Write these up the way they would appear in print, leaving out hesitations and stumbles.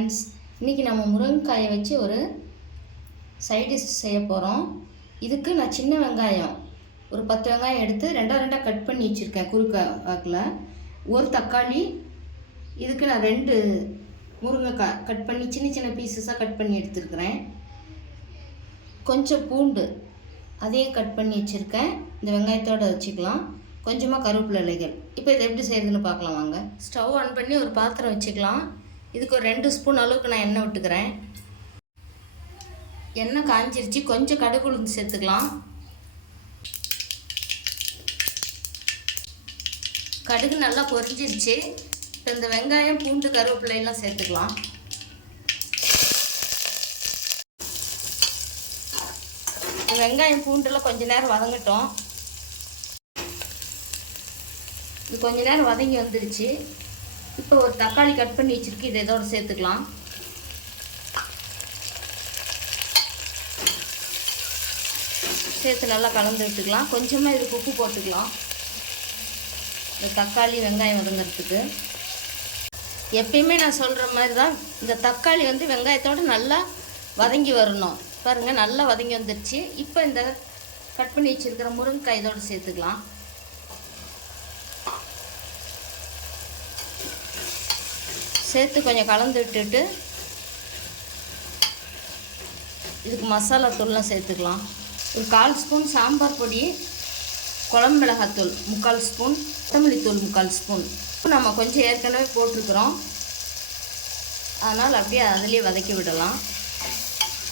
Friends, இன்றைக்கி நம்ம முருங்கைக்காயை வச்சு ஒரு சைட் டிஷ் செய்ய போகிறோம். இதுக்கு நான் சின்ன வெங்காயம் ஒரு 10 வெங்காயம் எடுத்து ரெண்டாக கட் பண்ணி வச்சுருக்கேன் குறுக்க வாக்கில். ஒரு தக்காளி, இதுக்கு நான் 2 முருங்கைக்காய் கட் பண்ணி சின்ன சின்ன பீசஸாக கட் பண்ணி எடுத்துருக்கிறேன். கொஞ்சம் பூண்டு அதையும் கட் பண்ணி வச்சுருக்கேன், இந்த வெங்காயத்தோடு வச்சுக்கலாம். கொஞ்சமாக கருவேப்பிலை இலைகள். இப்போ இதை எப்படி செய்யுதுன்னு பார்க்கலாம் வாங்க. ஸ்டவ் ஆன் பண்ணி ஒரு பாத்திரம் வச்சுக்கலாம். இதுக்கு ஒரு 2 ஸ்பூன் அளவுக்கு நான் எண்ணெய் விட்டுக்கிறேன். எண்ணெய் காஞ்சிருச்சு, கொஞ்சம் கடுகு உளுந்து சேர்த்துக்கலாம். கடுகு நல்லா பொரிஞ்சிருச்சு. இப்போ இந்த வெங்காயம் பூண்டு கருவேப்பிலையெல்லாம் சேர்த்துக்கலாம். வெங்காயம் பூண்டுலாம் கொஞ்சம் நேரம் வதங்கட்டும். இது கொஞ்ச நேரம் வதங்கி வந்துருச்சு. இப்போ ஒரு தக்காளி கட் பண்ணி வச்சுருக்கு, இதை இதோட சேர்த்துக்கலாம். சேர்த்து நல்லா கலந்து விட்டுக்கலாம். கொஞ்சமாக இதுக்கு உப்பு போட்டுக்கலாம், இந்த தக்காளி வெங்காயம் வதங்கிறதுக்கு. எப்பயுமே நான் சொல்கிற மாதிரி தான், இந்த தக்காளி வெங்காயத்தோடு நல்லா வதங்கி வரணும். பாருங்கள், நல்லா வதங்கி வந்துருச்சு. இப்போ இந்த கட் பண்ணி வச்சுருக்கிற முருங்கைக்காய் இதோடு சேர்த்துக்கலாம். சேர்த்து கொஞ்சம் கலந்து விட்டுட்டு இதுக்கு மசாலா தூள்லாம் சேர்த்துக்கலாம். ஒரு 1/4 ஸ்பூன் சாம்பார் பொடி, குழம்பு மிளகாத்தூள் 3/4 ஸ்பூன், கொத்தமல்லி தூள் 3/4 ஸ்பூன். நம்ம கொஞ்சம் ஏற்கனவே போட்டிருக்கிறோம், அதனால் அப்படியே அதிலே வதக்கி விடலாம்.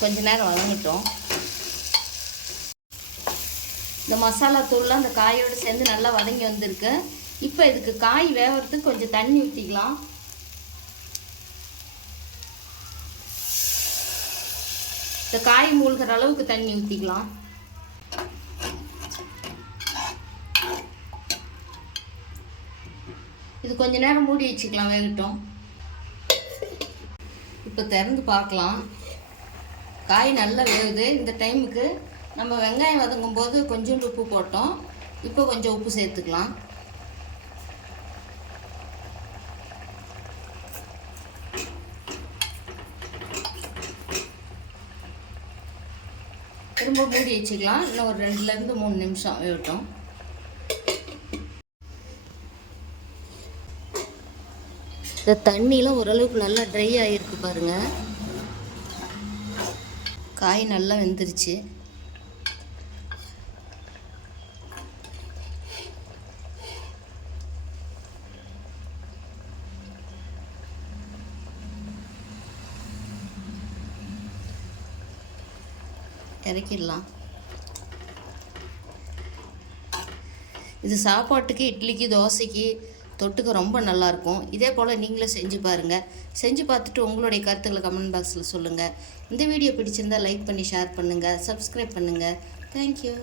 கொஞ்ச நேரம் வதங்கட்டும். இந்த மசாலா தூள்லாம் அந்த காயோடு சேர்ந்து நல்லா வதங்கி வந்திருக்கு. இப்போ இதுக்கு காய் வேகிறதுக்கு கொஞ்சம் தண்ணி ஊற்றிக்கலாம். இந்த காய் மூழ்கிற அளவுக்கு தண்ணி ஊற்றிக்கலாம். இது கொஞ்ச நேரம் மூடி வச்சுக்கலாம், வேகட்டும். இப்போ திறந்து பார்க்கலாம். காய் நல்லா வேகுது. இந்த டைமுக்கு நம்ம வெங்காயம் வதங்கும் போது கொஞ்சோண்டு உப்பு போட்டோம், இப்போ கொஞ்சம் உப்பு சேர்த்துக்கலாம். திரும்ப மூடி வச்சுக்கலாம். இன்னும் ஒரு 2லேருந்து 3 நிமிஷம் வேகட்டும். இந்த தண்ணியெலாம் ஓரளவுக்கு நல்லா ட்ரை ஆகிருக்கு பாருங்கள். காய் நல்லா வெந்துருச்சு. இறக்கிடலாம். இது சாப்பாட்டுக்கு, இட்லிக்கு, தோசைக்கு தொட்டுக்க ரொம்ப நல்லாயிருக்கும். இதே போல் நீங்களும் செஞ்சு பாருங்கள். செஞ்சு பார்த்துட்டு உங்களுடைய கருத்துக்களை கமெண்ட் பாக்ஸில் சொல்லுங்கள். இந்த வீடியோ பிடிச்சிருந்தால் லைக் பண்ணி ஷேர் பண்ணுங்கள், சப்ஸ்கிரைப் பண்ணுங்கள். தேங்க்யூ.